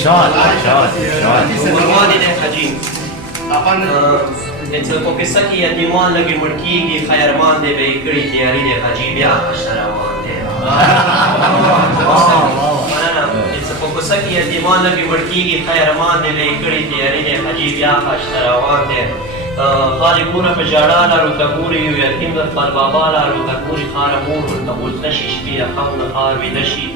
ارشاد مرغان دی حاجی د په قصه کې یتیمان لږې مړ کېږي خیرمان دی به یې کړي تیاري دی حاجي بیا حشر روان دی مننه په قصه کې یتیمان لږې مړ کېږي خیرمان دی به یې کړي تیاري دی حاجي بیا حشر روان دی خالي کوره په ژړا لارو ته ګوري یو یتیم د خپل بابا لارو ته ګوري خاره مور ورته غوسه شي شپې خم نه خار ویده شي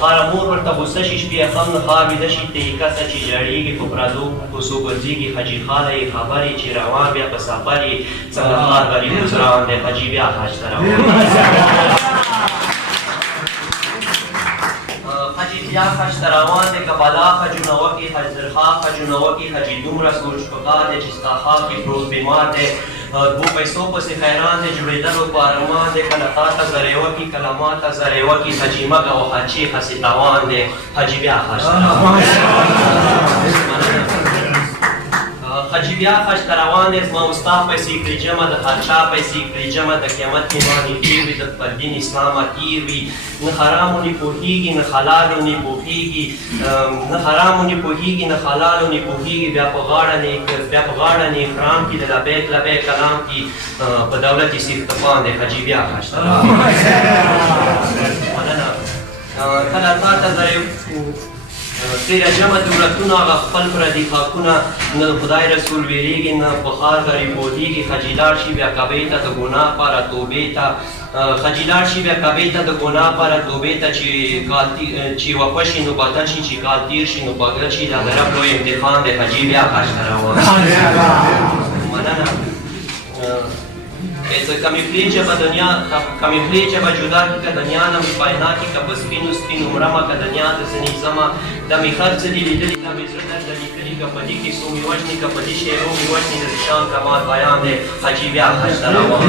خاره مور ورته غوسه شي شپې خم نه خار ویده شي ته یې کسه چې ژړېږي په پردو کوڅو ګرځېږي حاجي خاله یې خبرې چې روان بیا په سفر یې څنګه خار غري ګزران دی حاجي بیا حج ته روان حاجي بیا حج ته روان دی که بلا حجونه وکړي حج زرخا حجونه وکړي حاجي دومره سوچ پکار دی چې ستا خاک کې پروت بیمار دی دو پیسو پسې خیران دی جوړېدلو په ارمان دی کله تا ته زرې وکړي کله ما ته زرې وکړي حاجي مه کوه حاجي هسې تاوان دی حاجي بیا حج ته روان حاجي بیا حج ته روان دی زما ستا پیسې کړي جمع د هر چا پیسې کړي جمع د قیامت کې مانې تېر وي د خپل دین اسلامه تېر وي نه حرامو نه پوهېږي نه حلالو نه پوهېږي نه حرامو نه پوهېږي نه حلالو نه پوهېږي بیا په غاړه نه احرام کې د لبیک لبیک کلام کې په دولت استفان دی حاجي بیا حج ته روان مننه کله تا ته زه تیره جمع دولتونه هغه خپل پردي خاکونه نه د خدای رسول ویرېږي نه په ښار غري پوهېږي حاجي لاړ شي بیا کعبې ته د ګناه پاره توبې ته حاجي لاړ شي بیا کعبې ته د ګناه پاره توبې ته چې وفه شي نو بدل شي چې کال تېر شي نو بدل شي دا د رب لوی امتحان دی حاجي بیا حج ته روان مننه کمی پلیچه به دنیا کمی پلیچه به جدا کی که دنیا نه می پاینا کی که بس سپینو سپینو مرمه که دنیا ته ځنې ځمه د مې خرڅ دي لیدلي د مې زړه درده لیکلي که په دې کیسو مې وژني که په دې شعرو مې وژني د شان کمال بیان دی حاجي بیا حج ته روان